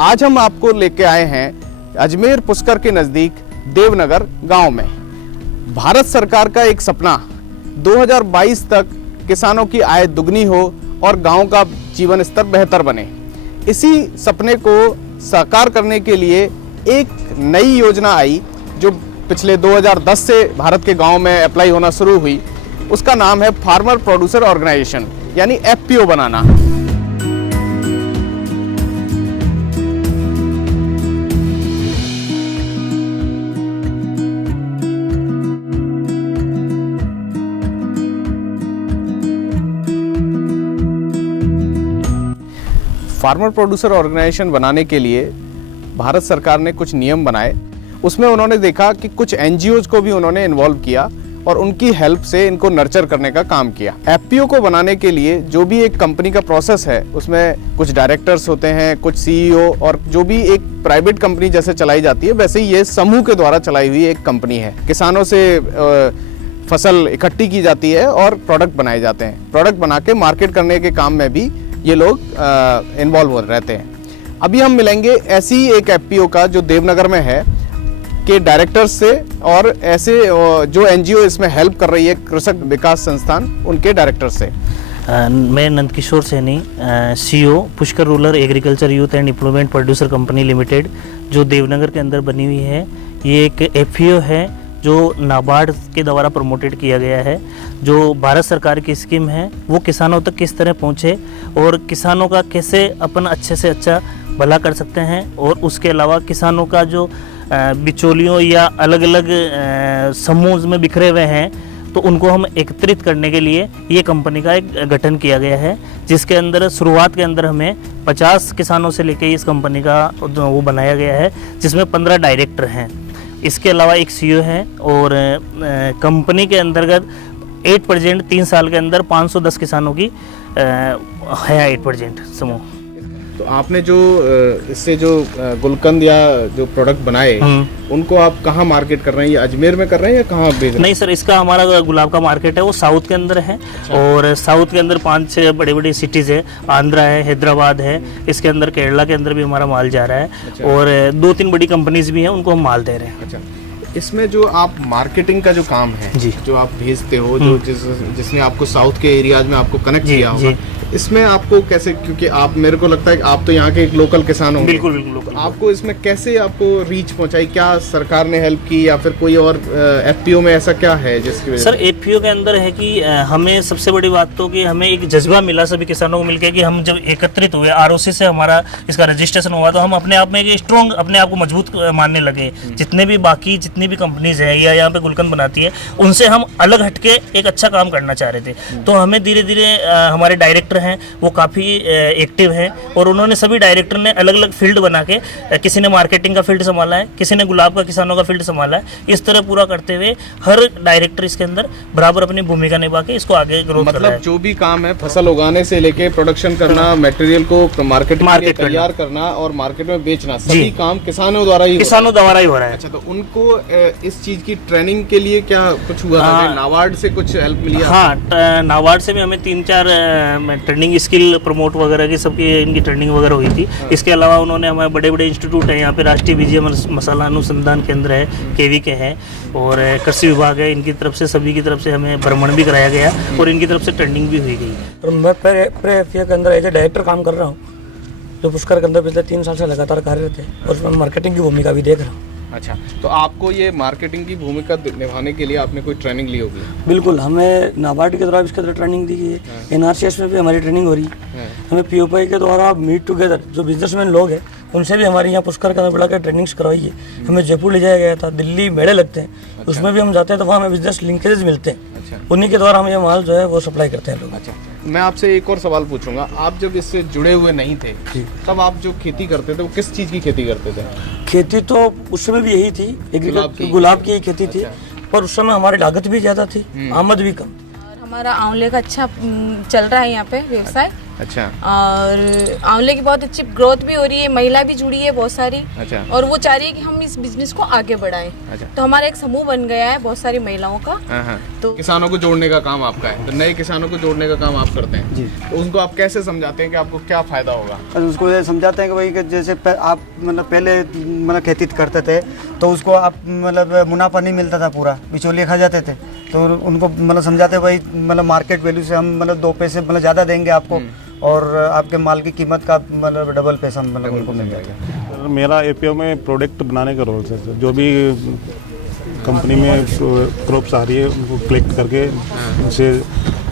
आज हम आपको लेके आए हैं अजमेर पुष्कर के नज़दीक देवनगर गांव में। भारत सरकार का एक सपना 2022 तक किसानों की आय दुगनी हो और गांव का जीवन स्तर बेहतर बने। इसी सपने को साकार करने के लिए एक नई योजना आई जो पिछले 2010 से भारत के गांव में अप्लाई होना शुरू हुई। उसका नाम है फार्मर प्रोड्यूसर ऑर्गेनाइजेशन, यानी एफपीओ बनाना। फार्मर प्रोड्यूसर ऑर्गेनाइजेशन बनाने के लिए भारत सरकार ने कुछ नियम बनाए। उसमें उन्होंने देखा कि कुछ एनजीओज को भी उन्होंने इन्वॉल्व किया और उनकी हेल्प से इनको नर्चर करने का काम किया। एफपीओ को बनाने के लिए जो भी एक कंपनी का प्रोसेस है, उसमें कुछ डायरेक्टर्स होते हैं, कुछ सीईओ, और जो भी एक प्राइवेट कंपनी जैसे चलाई जाती है वैसे ही ये समूह के द्वारा चलाई हुई एक कंपनी है। किसानों से फसल इकट्ठी की जाती है और प्रोडक्ट बनाए जाते हैं। प्रोडक्ट बना के मार्केट करने के काम में भी ये लोग इन्वॉल्व हो रहते हैं। अभी हम मिलेंगे ऐसी एक एफपीओ का जो देवनगर में है के डायरेक्टर्स से, और ऐसे जो एनजीओ इसमें हेल्प कर रही है, कृषक विकास संस्थान, उनके डायरेक्टर से। मैं Nandkishore Saini, CEO Pushkar rural agriculture youth and employment producer company limited, जो देवनगर के अंदर बनी हुई है। ये एक एफपीओ है जो नाबार्ड के द्वारा प्रमोटेड किया गया है। जो भारत सरकार की स्कीम है वो किसानों तक किस तरह पहुँचे और किसानों का कैसे अपन अच्छे से अच्छा भला कर सकते हैं, और उसके अलावा किसानों का जो बिचौलियों या अलग अलग समूह में बिखरे हुए हैं, तो उनको हम एकत्रित करने के लिए ये कंपनी का एक गठन किया गया है, जिसके अंदर शुरुआत के अंदर हमें 50 किसानों से लेकर इस कंपनी का वो बनाया गया है, जिसमें 15 डायरेक्टर हैं। इसके अलावा एक सीईओ है, और कंपनी के अंतर्गत 8% 3 साल के अंदर 510 किसानों की है 8% समूह। तो आपने जो इससे जो गुलकंद या जो प्रोडक्ट बनाए, उनको आप कहाँ मार्केट कर रहे हैं? ये अजमेर में कर रहे हैं या कहाँ बेच रहे हैं? नहीं सर, इसका हमारा गुलाब का मार्केट है वो साउथ के अंदर है। अच्छा। और साउथ के अंदर 5-6 बड़ी बड़ी सिटीज़ है। आंध्रा है, हैदराबाद है, इसके अंदर केरला के अंदर भी हमारा माल जा रहा है। अच्छा। और 2-3 बड़ी कंपनीज भी हैं, उनको हम माल दे रहे हैं। अच्छा, इसमें जो आप मार्केटिंग का जो काम है जी, जो आप भेजते हो, जो जिसने आपको साउथ के एरियाज में आपको कनेक्ट किया होगा, इसमें आपको कैसे, क्योंकि आप, मेरे को लगता है कि आप तो यहाँ के एक लोकल किसान हो। बिल्कुल बिल्कुल लोकल। आपको इसमें कैसे आपको रीच पहुंचाई? क्या सरकार ने हेल्प की या फिर कोई और एफपीओ में ऐसा क्या है जिसकी वजह? सर, एफपीओ के अंदर है कि हमें सबसे बड़ी बात तो कि हमें एक जज्बा मिला सभी किसानों को मिलकर कि हम जब एकत्रित हुए, आरओसी से हमारा इसका रजिस्ट्रेशन हुआ, तो हम अपने आप में एक स्ट्रॉन्ग, अपने आप को मजबूत मानने लगे। जितने भी कंपनीज है या यहाँ पे गुलकंद बनाती है, उनसे हम अलग हटके एक अच्छा काम करना चाह रहे थे। तो हमें धीरे धीरे हमारे डायरेक्टर हैं वो काफ़ी एक्टिव हैं, और उन्होंने सभी डायरेक्टर ने अलग अलग फील्ड बना के, किसी ने मार्केटिंग का फील्ड संभाला है, किसी ने गुलाब का किसानों का फील्ड संभाला है। इस तरह पूरा करते हुए हर डायरेक्टर इसके अंदर बराबर अपनी भूमिका निभा के इसको आगे ग्रोथ कर रहा है। जो भी काम है, फसल उगाने से लेके प्रोडक्शन करना, मटेरियल को मार्केट तैयार करना और मार्केट में बेचना, सभी काम किसानों द्वारा ही हो रहा है। अच्छा, तो उनको इस चीज की ट्रेनिंग के लिए क्या कुछ हुआ था? नाबार्ड से कुछ हेल्प मिली? हाँ, नाबार्ड से भी हमें 3-4 ट्रेनिंग स्किल प्रमोट वगैरह की सबकी इनकी ट्रेनिंग वगैरह हुई थी। इसके अलावा उन्होंने हमारे बड़े बड़े इंस्टीट्यूट हैं यहाँ पे, राष्ट्रीय बीज मसाला अनुसंधान केंद्र है, केवी के है, और कृषि विभाग है, इनकी तरफ से, सभी की तरफ से हमें भ्रमण भी कराया गया और इनकी तरफ से ट्रेनिंग भी हुई गई। और मैं प्रे एफपीओ के अंदर एज ए डायरेक्टर काम कर रहा हूँ, जो पुष्कर के अंदर पिछले 3 साल से लगातार कार्यरत है, और उसमें मार्केटिंग की भूमिका भी देख रहा हूँ। अच्छा, तो आपको ये मार्केटिंग की भूमिका निभाने के लिए आपने कोई ट्रेनिंग ली होगी? बिल्कुल, हमें नाबार्ड के द्वारा इसके अंदर ट्रेनिंग दी गई है। एनआरसीएस में भी हमारी ट्रेनिंग हो रही है। हमें पीओपाई के द्वारा मीट टुगेदर जो बिजनेसमैन लोग हैं, उनसे भी हमारे यहाँ पुष्कर के अंदर बुला कर ट्रेनिंग्स करवाई है। हमें जयपुर ले जाया गया था, दिल्ली मेले लगते हैं। अच्छा। उसमें भी हम जाते हैं तो वहाँ हमें बिजनेस लिंकेजेस मिलते हैं। अच्छा। उन्हीं के द्वारा हम ये माल जो है वो सप्लाई करते हैं लोग। अच्छा, मैं आपसे एक और सवाल पूछूंगा। आप जब इससे जुड़े हुए नहीं थे, तब आप जो खेती करते थे वो किस चीज़ की खेती करते थे? खेती तो उस समय भी यही थी, गुलाब की खेती थी। पर उस समय हमारी लागत भी ज़्यादा थी, आमद भी कम। हमारा आंवले का अच्छा चल रहा है यहाँ पे व्यवसाय, अच्छा और आंवले की बहुत अच्छी ग्रोथ भी हो रही है, महिला भी जुड़ी है बहुत सारी। अच्छा और वो चाह रही है कि हम इस बिजनेस को आगे बढ़ाएं। अच्छा। तो हमारा एक समूह बन गया है बहुत सारी महिलाओं का। हाँ। तो किसानों को जोड़ने का काम आपका है, तो नए किसानों को जोड़ने का काम आप करते हैं जी। तो उनको आप कैसे समझाते हैं कि आपको क्या फायदा होगा? और उसको ये समझाते हैं कि भाई कि जैसे आप मतलब पहले मतलब खेती करते थे तो उसको आप मतलब मुनाफा नहीं मिलता था, पूरा बिचौलिए खा जाते थे। तो उनको मतलब समझाते हैं भाई मतलब मार्केट वैल्यू से हम मतलब 2 पैसे मतलब ज़्यादा देंगे आपको और आपके माल की कीमत का मतलब डबल पैसा मतलब उनको मिल जाएगा। मेरा एपीओ में प्रोडक्ट बनाने का रोल है सर। जो भी कंपनी में क्रॉप्स आ रही है उनको कलेक्ट करके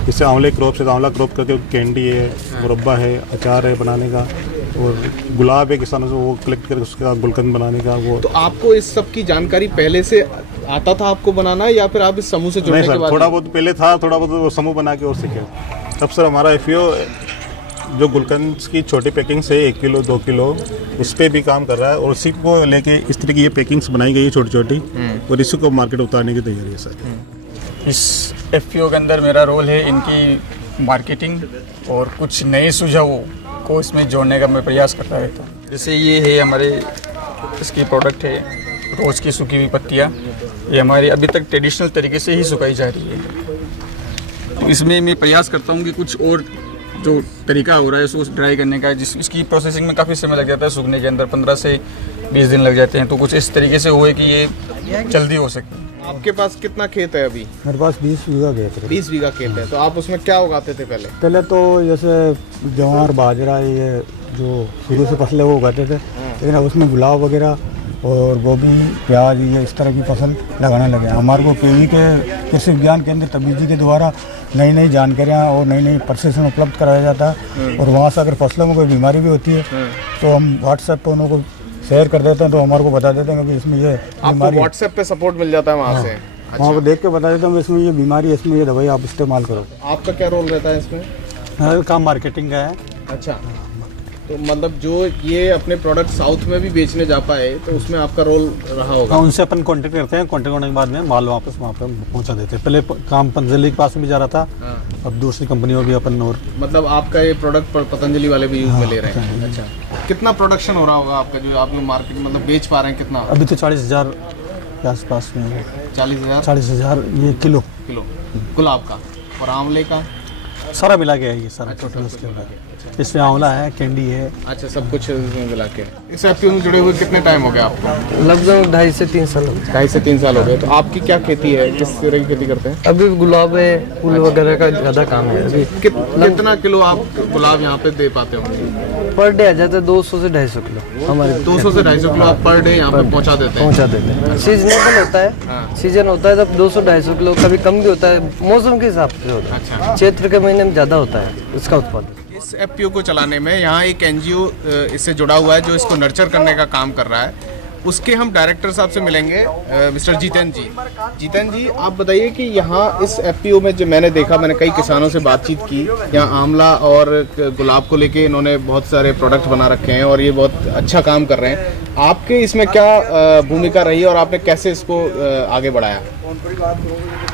जैसे आंवले क्रॉप से आंवला क्रॉप करके कैंडी है, मुरब्बा है, अचार है बनाने का, और गुलाब है किसानों से वो कलेक्ट करके उसका गुलकंद बनाने का। वो तो आपको इस सब की जानकारी पहले से आता था आपको बनाना, या फिर आप इस समूह से जुड़ने नहीं के सर, बाद? थोड़ा बहुत पहले था, थोड़ा बहुत वो समूह बना के और सीखे। अब सर हमारा एफपीओ जो गुलकंद की छोटी पैकिंग से 1 किलो 2 किलो उस पर भी काम कर रहा है, और उसी को लेके इस तरह की ये पैकिंग्स बनाई गई है छोटी छोटी, और इसी को मार्केट उतारने की तैयारी है सर। इस एफपीओ के अंदर मेरा रोल है इनकी मार्केटिंग और कुछ नए सुझावों को इसमें जोड़ने का मैं प्रयास करता रहता हूँ। जैसे ये है हमारे इसकी प्रोडक्ट है रोज़ की सूखी हुई पत्तियाँ, ये हमारे अभी तक ट्रेडिशनल तरीके से ही सुखाई जा रही है। तो इसमें मैं प्रयास करता हूँ कि कुछ और जो तरीका हो रहा है उसको ड्राई करने का, इसकी प्रोसेसिंग में काफ़ी समय लग जाता है, सूखने के अंदर 15 से 20 दिन लग जाते हैं। तो कुछ इस तरीके से हुए कि ये जल्दी हो सके। आपके पास कितना खेत है अभी? मेरे पास 20 बीघा खेत है। 20 बीघा खेत है। तो आप उसमें क्या उगाते थे पहले? पहले तो जैसे ज्वार बाजरा ये जो शुरू से फसलें वो उगाते थे, लेकिन अब उसमें गुलाब वगैरह और गोभी प्याज ये इस तरह की फसल लगाने लगे। हमारे को केवी के कृषि विज्ञान केंद्र तबीजी के द्वारा नई नई जानकारियाँ और नई नई प्रशिक्षण उपलब्ध कराया जाता है, और वहाँ से अगर फसलों में कोई बीमारी भी होती है तो हम व्हाट्सएप पर उनको शेयर कर देते हैं, तो हमारे को बता देते हैं कि इसमें ये आपको बीमारी, व्हाट्सएप पे सपोर्ट मिल जाता है वहाँ से? वहाँ को देख के बता देते हैं कि इसमें ये बीमारी है, इसमें ये दवाई आप इस्तेमाल करो। आपका क्या रोल रहता है इसमें? काम मार्केटिंग का है। अच्छा, तो मतलब जो ये अपने प्रोडक्ट साउथ में भी बेचने जा पाए तो उसमें आपका रोल रहा होगा? हाँ, उनसे अपन कांटेक्ट करते हैं, कांटेक्ट करने के बाद में माल वापस वहाँ पे पहुँचा देते हैं। पहले काम पतंजलि के पास में भी जा रहा था, अब दूसरी कंपनियों भी अपन और मतलब आपका ये प्रोडक्ट पतंजलि वाले भी यूज में ले रहे हैं? अच्छा, कितना प्रोडक्शन हो रहा होगा आपका जो आप लोग मार्केट मतलब बेच पा रहे हैं? कितना अभी तो 40,000 के आसपास में है। 40,000 ये किलो गुलाब का, और आंवले का सारा मिला के है ये सारा टोटल उसके अंदर। इसमें आंवला है, कैंडी है। अच्छा, सब कुछ इसमें मिला के। इस एफपीओ में जुड़े हुए कितने टाइम हो गया आपको? लगभग 2.5 से 3 साल हो गए। 2.5 से 3 साल हो गए। तो आपकी क्या खेती है, किस तरह की खेती करते हैं? अभी गुलाब है, फूल वगैरह का ज़्यादा काम है अभी। कितना किलो आप गुलाब यहाँ पे दे पाते होंगे? पर डे आ जाता है 200 से 250 किलो हमारे। 200 से 250 किलो आप पर डे यहाँ पे पहुँचा देते हैं? सीजनेबल होता है, सीजन होता है तब 200-250 किलो, कभी कम भी होता है, मौसम के हिसाब से होता है। अच्छा। चैत्र के महीने में ज़्यादा होता है इसका उत्पादन। इस एफपीओ को चलाने में यहाँ एक एनजीओ इससे जुड़ा हुआ है जो इसको नर्चर करने का काम कर रहा है। उसके हम डायरेक्टर साहब से मिलेंगे, मिस्टर जीतन जी। जीतन जी, आप बताइए कि यहाँ इस एफपीओ में जो मैंने देखा, मैंने कई किसानों से बातचीत की, यहाँ आंवला और गुलाब को लेके इन्होंने बहुत सारे प्रोडक्ट बना रखे हैं और ये बहुत अच्छा काम कर रहे हैं। आपके इसमें क्या भूमिका रही और आपने कैसे इसको आगे बढ़ाया?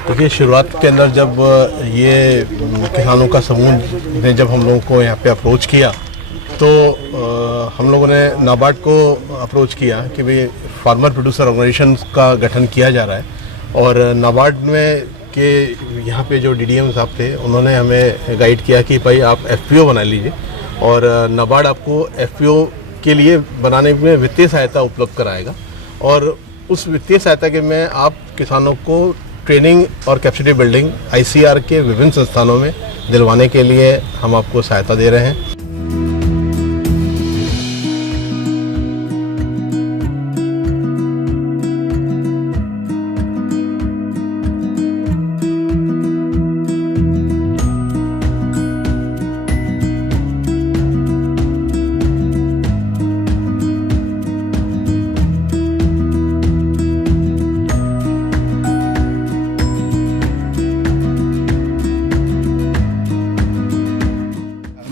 देखिए, शुरुआत के अंदर जब ये किसानों का समूह ने जब हम लोगों को यहाँ पे अप्रोच किया तो हम लोगों ने नाबार्ड को अप्रोच किया कि भाई फार्मर प्रोड्यूसर ऑर्गेनाइजेशन का गठन किया जा रहा है, और नाबार्ड में के यहाँ पे जो डीडीएम साहब थे उन्होंने हमें गाइड किया कि भाई आप एफपीओ बना लीजिए, और नाबार्ड आपको एफपीओ के लिए बनाने में वित्तीय सहायता उपलब्ध कराएगा, और उस वित्तीय सहायता के में आप किसानों को ट्रेनिंग और कैपेसिटी बिल्डिंग आईसीआर के विभिन्न संस्थानों में दिलवाने के लिए हम आपको सहायता दे रहे हैं।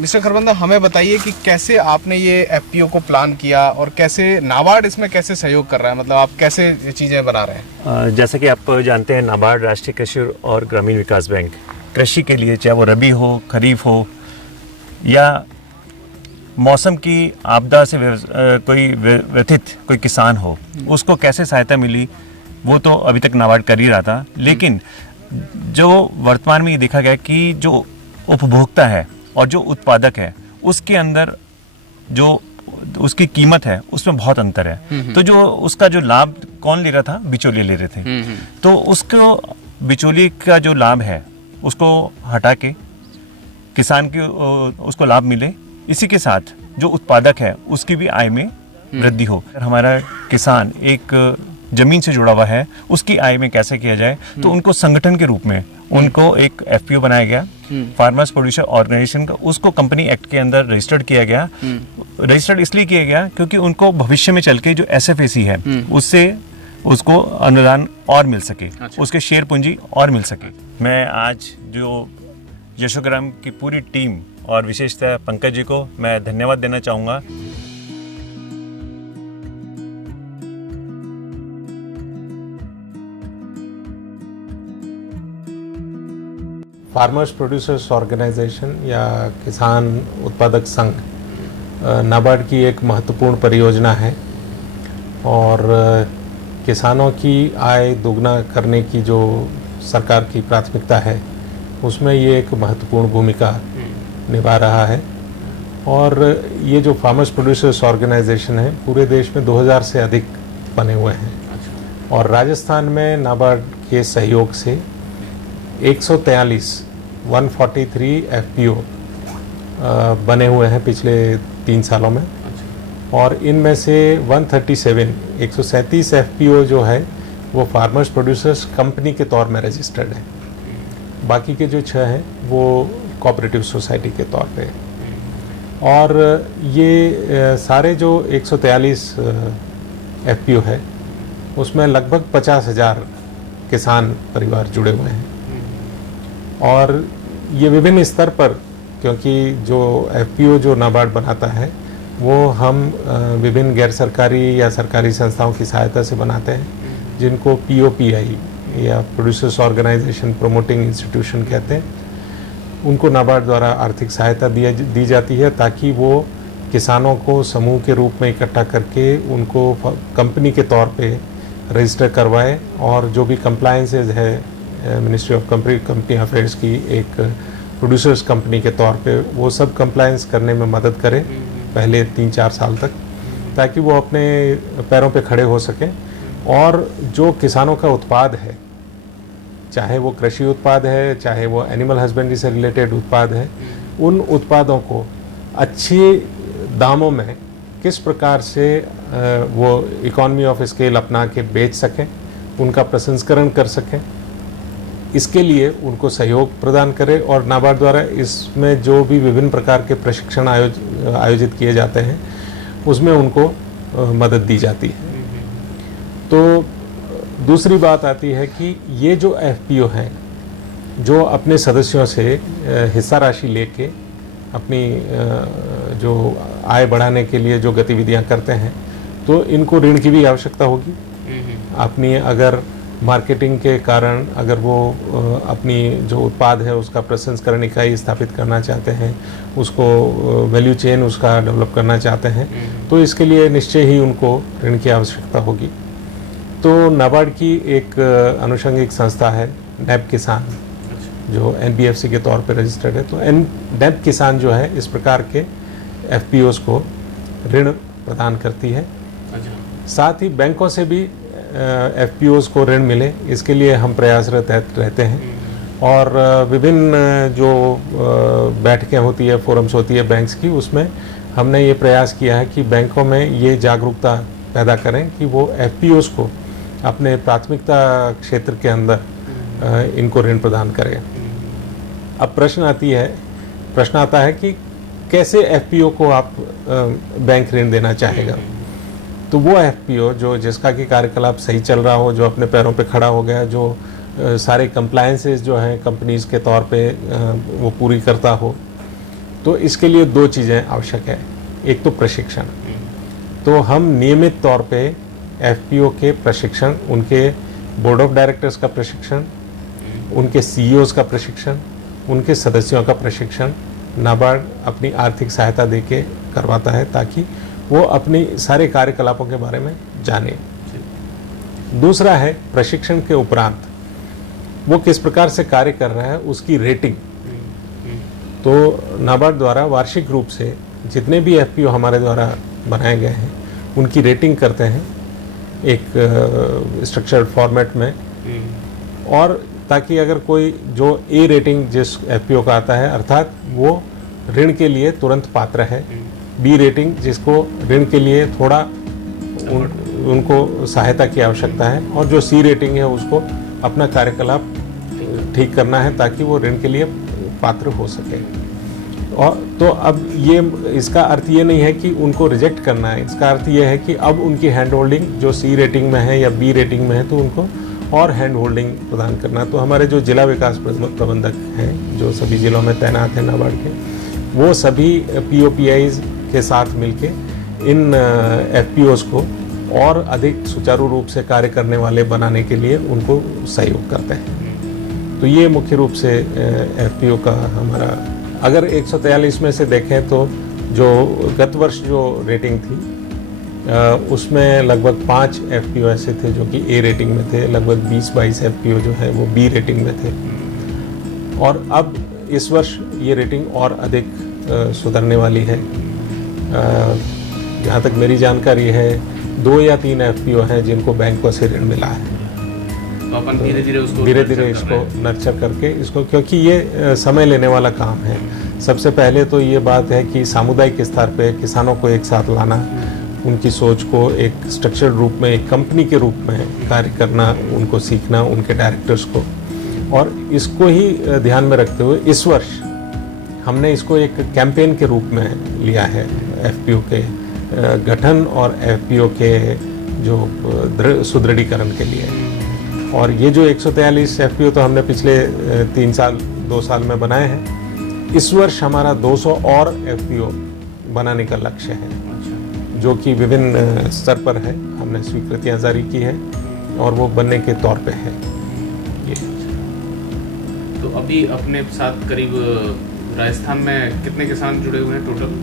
मिस्टर खरबंदा, हमें बताइए कि कैसे आपने ये एफपीओ को प्लान किया और कैसे नाबार्ड इसमें कैसे सहयोग कर रहा है, मतलब आप कैसे ये चीज़ें बना रहे हैं? जैसा कि आप जानते हैं, नाबार्ड राष्ट्रीय कृषि और ग्रामीण विकास बैंक कृषि के लिए, चाहे वो रबी हो, खरीफ हो, या मौसम की आपदा से कोई व्यथित कोई किसान हो, उसको कैसे सहायता मिली, वो तो अभी तक नाबार्ड कर ही रहा था। लेकिन जो वर्तमान में ये देखा गया कि जो उपभोक्ता है और जो उत्पादक है, उसके अंदर जो उसकी कीमत है उसमें बहुत अंतर है। तो जो उसका जो लाभ कौन ले रहा था, बिचौलिए ले रहे थे। तो उसको बिचौलिए का जो लाभ है उसको हटा के किसान के उसको लाभ मिले, इसी के साथ जो उत्पादक है उसकी भी आय में वृद्धि हो। हमारा किसान एक जमीन से जुड़ा हुआ है, उसकी आय में कैसे किया जाए, तो उनको संगठन के रूप में उनको एक एफपीओ बनाया गया, फार्मर्स प्रोड्यूसर ऑर्गेनाइजेशन का। उसको कंपनी एक्ट के अंदर रजिस्टर्ड किया गया। रजिस्टर्ड इसलिए किया गया क्योंकि उनको भविष्य में चल के जो एसएफएसी है उससे उसको अनुदान और मिल सके, उसके शेयर पूंजी और मिल सके। मैं आज जो यशोग्राम की पूरी टीम और विशेषतः पंकज जी को मैं धन्यवाद देना चाहूँगा। फार्मर्स प्रोड्यूसर्स ऑर्गेनाइजेशन या किसान उत्पादक संघ नाबार्ड की एक महत्वपूर्ण परियोजना है और किसानों की आय दोगुना करने की जो सरकार की प्राथमिकता है उसमें ये एक महत्वपूर्ण भूमिका निभा रहा है। और ये जो फार्मर्स प्रोड्यूसर्स ऑर्गेनाइजेशन है पूरे देश में 2000 से अधिक बने हुए हैं और राजस्थान में नाबार्ड के सहयोग से 143 एफपीओ बने हुए हैं पिछले 3 सालों में। और इनमें से 137 एफपीओ जो है वो फार्मर्स प्रोड्यूसर्स कंपनी के तौर में रजिस्टर्ड है। बाकी के जो 6 हैं वो कोऑपरेटिव सोसाइटी के तौर पे। और ये सारे जो 143 एफपीओ है उसमें लगभग 50,000 किसान परिवार जुड़े हुए हैं। और ये विभिन्न स्तर पर, क्योंकि जो एफपीओ जो नाबार्ड बनाता है वो हम विभिन्न गैर सरकारी या सरकारी संस्थाओं की सहायता से बनाते हैं, जिनको पीओपीआई या प्रोड्यूसर्स ऑर्गेनाइजेशन प्रोमोटिंग इंस्टीट्यूशन कहते हैं। उनको नाबार्ड द्वारा आर्थिक सहायता दी जाती है ताकि वो किसानों को समूह के रूप में इकट्ठा करके उनको कंपनी के तौर पे रजिस्टर करवाए और जो भी कंप्लायंसेज है मिनिस्ट्री ऑफ कंपनी अफेयर्स की एक प्रोड्यूसर्स कंपनी के तौर पे वो सब कंप्लायंस करने में मदद करे पहले 3-4 साल तक, ताकि वो अपने पैरों पे खड़े हो सकें। और जो किसानों का उत्पाद है, चाहे वो कृषि उत्पाद है, चाहे वो एनिमल हस्बेंड्री से रिलेटेड उत्पाद है, उन उत्पादों को अच्छे दामों में किस प्रकार से वो इकोनॉमी ऑफ स्केल अपना के बेच सकें, उनका प्रसंस्करण कर सकें, इसके लिए उनको सहयोग प्रदान करें। और नाबार्ड द्वारा इसमें जो भी विभिन्न प्रकार के प्रशिक्षण आयोजित किए जाते हैं उसमें उनको मदद दी जाती है। तो दूसरी बात आती है कि ये जो एफपीओ हैं जो अपने सदस्यों से हिस्सा राशि लेके अपनी जो आय बढ़ाने के लिए जो गतिविधियां करते हैं, तो इनको ऋण की भी आवश्यकता होगी। अपनी अगर मार्केटिंग के कारण अगर वो अपनी जो उत्पाद है उसका प्रसंस्करण इकाई स्थापित करना चाहते हैं, उसको वैल्यू चेन उसका डेवलप करना चाहते हैं, तो इसके लिए निश्चय ही उनको ऋण की आवश्यकता होगी। तो नाबार्ड की एक अनुषंगिक संस्था है नैब किसान, जो एनबीएफसी के तौर पर रजिस्टर्ड है। तो नैब किसान जो है इस प्रकार के एफपीओस को ऋण प्रदान करती है। साथ ही बैंकों से भी एफपीओस को ऋण मिले, इसके लिए हम प्रयासरत रहते हैं। और विभिन्न जो बैठकें होती है, फोरम्स होती है बैंक्स की, उसमें हमने ये प्रयास किया है कि बैंकों में ये जागरूकता पैदा करें कि वो एफपीओस को अपने प्राथमिकता क्षेत्र के अंदर इनको ऋण प्रदान करें। अब प्रश्न आता है कि कैसे एफपीओ को आप बैंक ऋण देना चाहेगा। तो वो एफपीओ जो जिसका कि कार्यकलाप सही चल रहा हो, जो अपने पैरों पे खड़ा हो गया, जो सारे कंप्लायंसेस जो हैं कंपनीज के तौर पे वो पूरी करता हो, तो इसके लिए 2 चीज़ें आवश्यक है। एक तो प्रशिक्षण। तो हम नियमित तौर पे एफपीओ के प्रशिक्षण, उनके बोर्ड ऑफ डायरेक्टर्स का प्रशिक्षण, उनके सीईओज का प्रशिक्षण, उनके सदस्यों का प्रशिक्षण नाबार्ड अपनी आर्थिक सहायता देके करवाता है ताकि वो अपनी सारे कार्यकलापों के बारे में जाने। दूसरा है प्रशिक्षण के उपरांत वो किस प्रकार से कार्य कर रहा है उसकी रेटिंग। तो नाबार्ड द्वारा वार्षिक रूप से जितने भी एफपीओ हमारे द्वारा बनाए गए हैं उनकी रेटिंग करते हैं एक स्ट्रक्चर्ड फॉर्मेट में, और ताकि अगर कोई जो ए रेटिंग जिस एफपीओ का आता है अर्थात वो ऋण के लिए तुरंत पात्र है, बी रेटिंग जिसको ऋण के लिए थोड़ा उनको सहायता की आवश्यकता है, और जो सी रेटिंग है उसको अपना कार्यकलाप ठीक करना है ताकि वो ऋण के लिए पात्र हो सके। और तो अब ये इसका अर्थ ये नहीं है कि उनको रिजेक्ट करना है, इसका अर्थ ये है कि अब उनकी हैंड होल्डिंग जो सी रेटिंग में है या बी रेटिंग में है तो उनको और हैंड होल्डिंग प्रदान करना। तो हमारे जो जिला विकास प्रबंधक हैं जो सभी जिलों में तैनात हैं नाबार्ड के, वो सभी पीओपीआईज के साथ मिलके इन एफपीओज को और अधिक सुचारू रूप से कार्य करने वाले बनाने के लिए उनको सहयोग करते हैं। तो ये मुख्य रूप से एफपीओ का हमारा, अगर 143 में से देखें तो जो गत वर्ष जो रेटिंग थी उसमें लगभग 5 एफपीओ ऐसे थे जो कि ए रेटिंग में थे, लगभग 20-22 एफपीओ जो है वो बी रेटिंग में थे, और अब इस वर्ष ये रेटिंग और अधिक सुधरने वाली है। जहाँ तक मेरी जानकारी है 2 या 3 एफपीओ हैं जिनको बैंकों से ऋण मिला है। तो अपन धीरे धीरे इसको नर्चर करके इसको, क्योंकि ये समय लेने वाला काम है। सबसे पहले तो ये बात है कि सामुदायिक स्तर पे किसानों को एक साथ लाना, उनकी सोच को एक स्ट्रक्चर्ड रूप में एक कंपनी के रूप में कार्य करना, उनको सीखना, उनके डायरेक्टर्स को, और इसको ही ध्यान में रखते हुए इस वर्ष हमने इसको एक कैंपेन के रूप में लिया है एफपीओ के गठन और एफपीओ के जो सुदृढ़ीकरण के लिए। और ये जो 143 एफपीओ तो हमने पिछले 2 साल में बनाए हैं, इस वर्ष हमारा 200 और एफपीओ बनाने का लक्ष्य है जो कि विभिन्न स्तर पर है, हमने स्वीकृतियां जारी की है और वो बनने के तौर पे है ये। तो अभी अपने साथ करीब राजस्थान में कितने किसान जुड़े हुए हैं टोटल?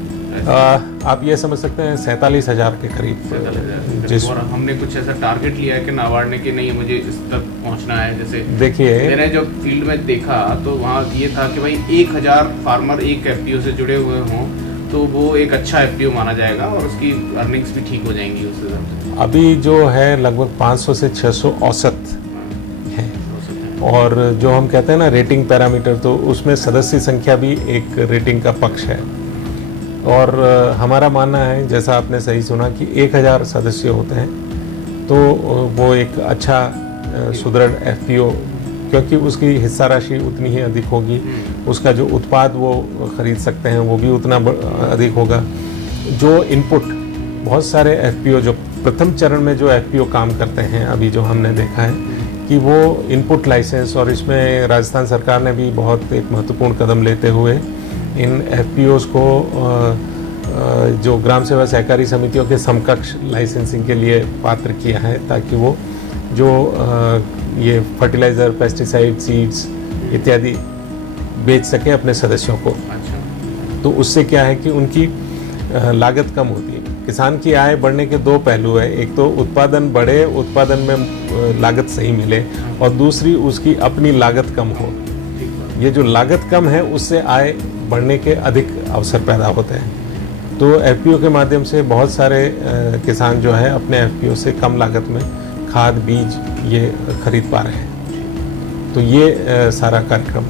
आप ये समझ सकते हैं 47,000 के करीब। जिस और हमने कुछ ऐसा टारगेट लिया है कि नाबार्ड ने कि नहीं मुझे इस तक पहुंचना है। जैसे देखिए मैंने जब फील्ड में देखा तो वहाँ ये था कि भाई 1000 फार्मर एक एफपीओ से जुड़े हुए हों तो वो एक अच्छा एफपीओ माना जाएगा और उसकी अर्निंग्स भी ठीक हो जाएंगी उस हिसाब से। अभी जो है लगभग 500 से 600 औसत है, और जो हम कहते हैं ना रेटिंग पैरामीटर, तो उसमें सदस्य संख्या भी एक रेटिंग का पक्ष है। और हमारा मानना है, जैसा आपने सही सुना, कि 1000 सदस्य होते हैं तो वो एक अच्छा सुदृढ़ एफपीओ, क्योंकि उसकी हिस्सा राशि उतनी ही अधिक होगी, उसका जो उत्पाद वो खरीद सकते हैं वो भी उतना अधिक होगा। जो इनपुट बहुत सारे एफपीओ जो प्रथम चरण में जो एफपीओ काम करते हैं, अभी जो हमने देखा है कि वो इनपुट लाइसेंस, और इसमें राजस्थान सरकार ने भी बहुत एक महत्वपूर्ण कदम लेते हुए इन एफपीओज को जो ग्राम सेवा सहकारी समितियों के समकक्ष लाइसेंसिंग के लिए पात्र किया है, ताकि वो जो ये फर्टिलाइज़र, पेस्टिसाइड, सीड्स इत्यादि बेच सके अपने सदस्यों को। तो उससे क्या है कि उनकी लागत कम होती है। किसान की आय बढ़ने के 2 पहलू है, एक तो उत्पादन बढ़े, उत्पादन में लागत सही मिले, और दूसरी उसकी अपनी लागत कम हो। ये जो लागत कम है उससे आय बढ़ने के अधिक अवसर पैदा होते हैं। तो एफपीओ के माध्यम से बहुत सारे किसान जो है अपने एफपीओ से कम लागत में खाद, बीज ये खरीद पा रहे हैं। तो ये सारा कार्यक्रम